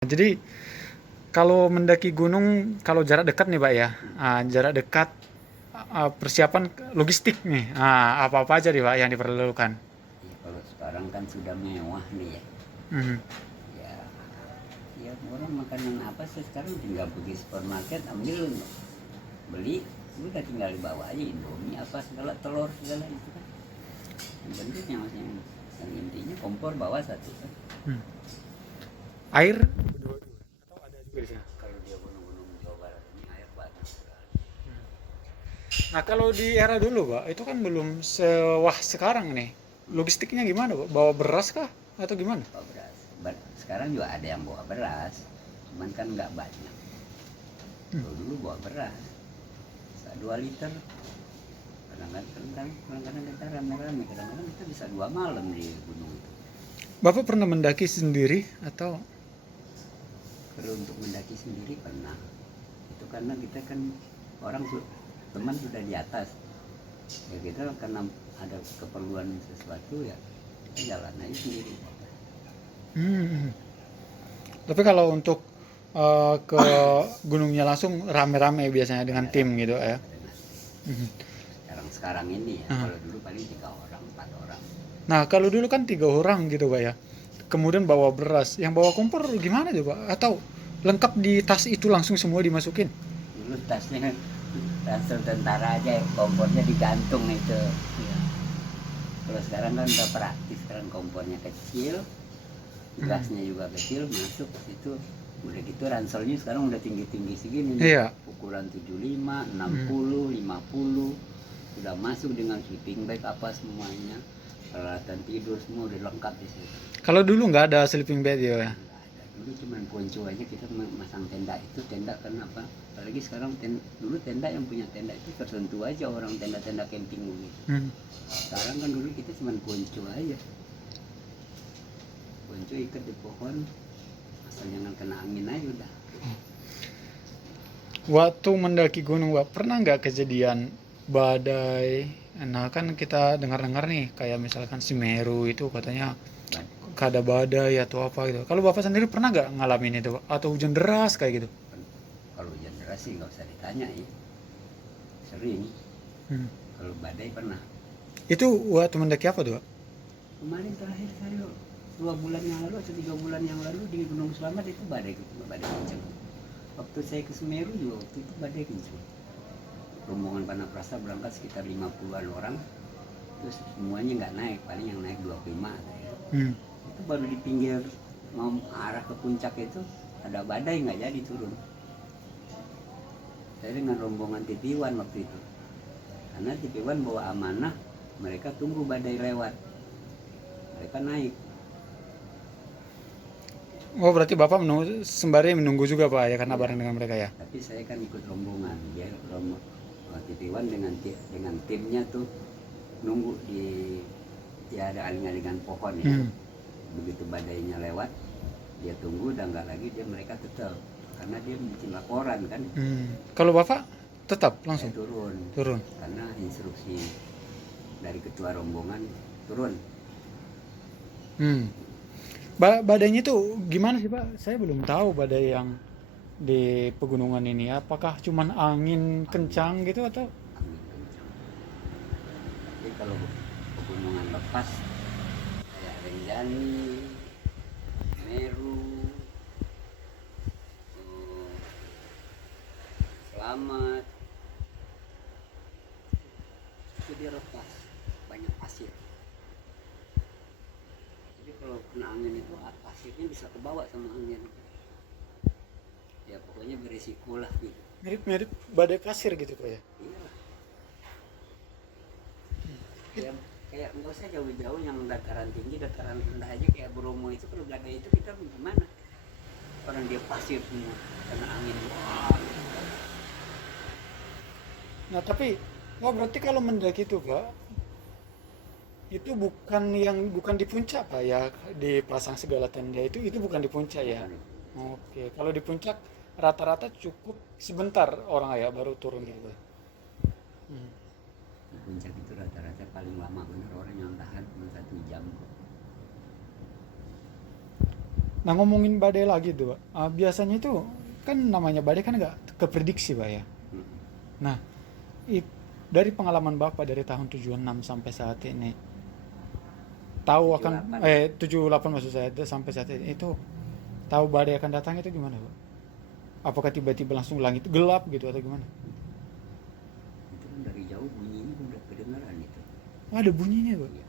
Jadi kalau mendaki gunung, kalau jarak dekat nih Pak ya, jarak dekat persiapan logistik nih, apa-apa aja nih Pak yang diperlukan. Ya, kalau sekarang kan sudah mewah nih ya. Mhm. Ya, ya orang makanan apa sih sekarang tinggal pergi supermarket ambil beli udah tinggal dibawa aja Indomie apa segala telur segala itu kan. Yang penting yang intinya kompor bawa satu kan. Hmm. Air atau ada juga di sana. Kalau dia gunung-gunung Jawa Barat ini air banyak sekali. Nah kalau di era dulu Pak, itu kan belum sewah sekarang nih. Logistiknya gimana Pak? Bawa beras kah atau gimana? Bawa beras. Sekarang juga ada yang bawa beras, cuman kan nggak banyak. Hmm. Kalau dulu bawa beras 2 liter. Kadang-kadang kita rame-rame, kadang-kadang kita bisa 2 malam di gunung itu. Bapak pernah mendaki sendiri atau? Kalau untuk mendaki sendiri pernah, itu karena kita kan orang teman sudah di atas ya, kita karena ada keperluan sesuatu ya kita jalan aja sendiri. Hmm. Tapi kalau untuk ke gunungnya langsung rame-rame biasanya dengan tim gitu ya. Mhm. Sekarang ini ya, Nah, kalau dulu paling 3 orang 4 orang. nah, kalau dulu kan 3 orang gitu Pak ya. Kemudian bawa beras, yang bawa kompor gimana tuh Pak? Atau lengkap di tas itu langsung semua dimasukin? Dulu tasnya ransel tentara aja, kompornya digantung itu. Iya. Kalau sekarang kan udah praktis, sekarang kompornya kecil, Hmm. gasnya juga kecil, masuk ke situ. Udah gitu ranselnya sekarang udah tinggi-tinggi segini nih, Iya. ukuran 75, Hmm. 60, 50. Udah masuk dengan sleeping bag apa semuanya, peralatan tidur semua udah lengkap di situ. Kalau dulu nggak ada sleeping bag ya. Nggak ada. Dulu cuma ponco aja kita masang tenda itu, tenda kenapa? Apalagi sekarang dulu tenda yang punya tenda itu tertentu aja orang, tenda-tenda camping gitu. Hmm. Sekarang kan dulu kita cuma ponco aja, ponco ikat di pohon, asal jangan kena angin aja udah. Waktu mendaki gunung Pak, pernah nggak kejadian badai? Nah kan kita dengar-dengar nih, kayak misalkan Semeru itu katanya ada badai atau apa gitu. Kalau Bapak sendiri pernah nggak ngalamin itu Pak? Atau hujan deras kayak gitu? Kalau hujan deras sih nggak usah ditanya ya, sering. Hmm. Kalau badai pernah. Itu waktu mendaki apa tuh Pak? Kemarin terakhir saya 2 bulan yang lalu atau 3 bulan yang lalu di Gunung Selamat itu badai kencang. Waktu saya ke Semeru juga waktu itu badai kencang. Rombongan Panaprasa berangkat sekitar 50-an orang, terus semuanya nggak naik, paling yang naik 25 ya. Hmm. Itu baru di pinggir mau arah ke puncak itu ada badai, nggak jadi turun. Saya dengan rombongan TV1 waktu itu, karena TV1 bawa amanah, mereka tunggu badai lewat, mereka naik. Oh berarti Bapak menunggu, sembari menunggu juga Pak ya karena Iya, bareng dengan mereka ya? tapi saya kan ikut rombongan, dia TV1 dengan timnya tuh nunggu di, ya ada aling-alingan pohon ya. Hmm. Begitu badainya lewat, dia tunggu, udah nggak lagi dia, mereka tetap, karena dia bikin laporan kan. Hmm. Kalau Bapak tetap Saya langsung turun turun? karena instruksi dari ketua rombongan turun. Hmm. Badainya itu gimana sih Pak? Saya belum tahu badai yang di pegunungan ini. Apakah cuman angin Angin, kencang gitu atau? angin kencang. Tapi kalau pegunungan lepas kayak Rinjani, Meru, eh, Selamat, itu dia lepas, banyak pasir. Jadi kalau kena angin itu pasirnya bisa kebawa sama angin. Ya pokoknya berisiko lah gitu. Mirip-mirip badai pasir gitu Pak ya? Iya, kayak kayak nggak usah jauh-jauh, yang dataran tinggi, dataran rendah aja kayak Bromo itu, kalau badai itu kita gimana? Orang dia pasir semua, kena angin. Wah, Nah tapi, oh berarti kalau mendaki itu Pak, itu bukan di puncak Pak ya, dipasang segala tenda itu bukan di puncak ya? bukan itu. Oke, kalau di puncak rata-rata cukup sebentar orang ya baru turun Ya, gitu Pak. Hmm. di puncak itu rata-rata paling lama bener orang yang tahan cuma 1 jam kok. Nah ngomongin badai lagi tuh Pak. Biasanya itu kan namanya badai kan nggak keprediksi Pak ya. Hmm. Nah dari pengalaman Bapak dari tahun 76 sampai saat ini, tahu akan 78 maksud saya, sampai saat ini itu tahu badai akan datang itu gimana Pak? Apakah tiba-tiba langsung langit gelap gitu atau gimana? Itu kan dari jauh bunyinya udah kedengaran itu. Oh, ada bunyinya Pak? Iya.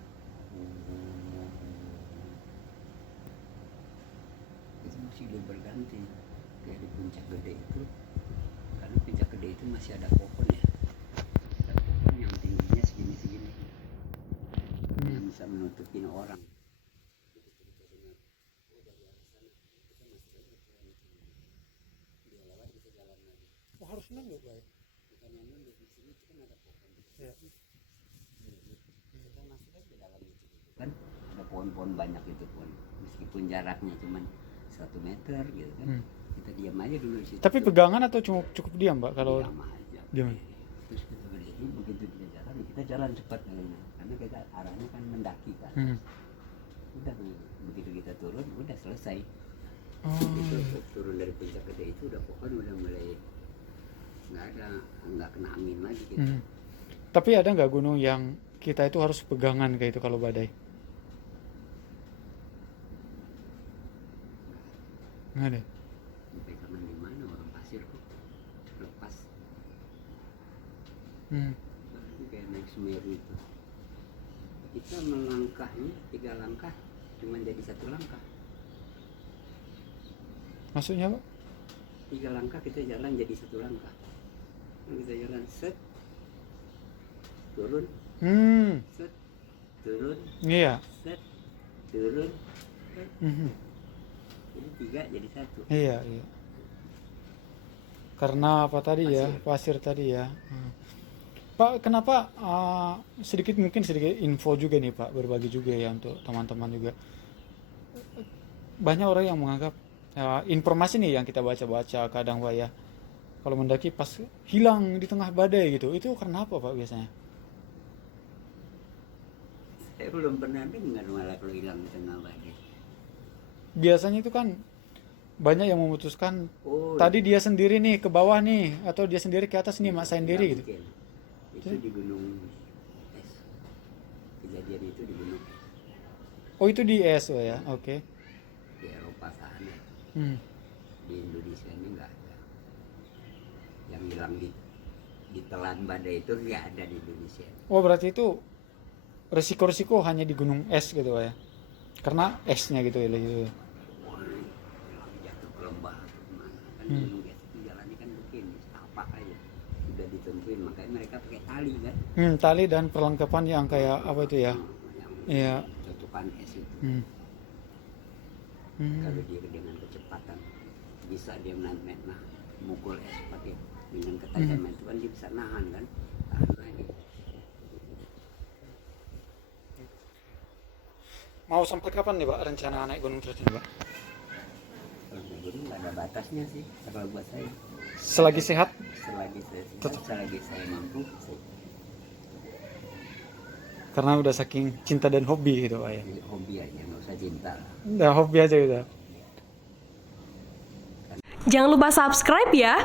Itu masih udah berganti kayak di puncak gede itu, karena puncak gede itu masih ada pohon ya, ada pohon yang tingginya segini-segini yang bisa menutupin orang. Begitu kita dengar, oh dari arah sana, kita masih ada pohon itu, dia lewat kita jalan lagi. Oh, harus nunduk Pak ya? Bukannya nunduk, di sini itu kan ada pohon. Ya. Kita masuk aja dalam itu kan, ada pohon-pohon banyak itu pun, meskipun jaraknya cuma 1 meter gitu kan. Kita diam aja dulu di situ. Tapi pegangan atau cukup diam Pak kalau diam aja. diam? Terus kita berdiri, begitu dia jalan, kita jalan cepat karena kita arahnya kan mendaki kan. Udah begitu kita turun, udah selesai. Itu turun dari puncak gede itu udah pohon udah mulai nggak kena angin lagi gitu. Tapi ada nggak gunung yang kita itu harus pegangan kayak itu kalau badai? Nggak ada. Pegangan di mana, orang pasir kok lepas. Berarti kayak naik Semeru itu. Kita melangkahnya 3 langkah, cuma jadi 1 langkah. Maksudnya Pak? 3 langkah kita jalan jadi 1 langkah. Kita jalan set, turun, set, turun, Iya. set, turun, set. Jadi 3 jadi 1. Iya. Karena apa tadi ya? Pasir. Pasir tadi ya. Pak, kenapa sedikit info juga nih Pak, berbagi juga ya untuk teman-teman juga. Banyak orang yang menganggap informasi nih yang kita baca-baca kadang Pak ya, kalau mendaki pas hilang di tengah badai gitu, itu karena apa Pak biasanya? Saya belum pernah dengar malah kalau hilang di tengah badai. Biasanya itu kan banyak yang memutuskan tadi dia sendiri nih ke bawah nih, atau dia sendiri ke atas nih maksain diri gitu. Mungkin. Itu di gunung es. Kejadian itu di gunung es. Oh itu di es ya, oke. Di Eropa sana. Di Indonesia ini nggak ada. Yang hilang di telan badai itu nggak ada di Indonesia. Oh berarti itu resiko-resiko hanya di gunung es gitu Pak ya, karena esnya gitu ya. Jatuh ke lembah atau kemana kan gunung es itu jalannya kan mungkin apa aja sudah ditentuin, makanya mereka pakai tali kan. Tali dan perlengkapan yang kayak apa itu ya? Iya. Tutupan es itu. Kalau dia dengan kecepatan bisa dia mukul es pakai dengan ketajaman itu kan dia bisa nahan kan. Mau sampai kapan nih Pak rencana naik gunung terus nih Pak? Kalau gunung nggak ada batasnya sih kalau buat saya. Selagi sehat? Selagi saya mampu. Karena udah saking cinta dan hobi gitu Pak ya? Hobi aja, nggak usah cinta. Udah hobi aja gitu. Jangan lupa subscribe ya.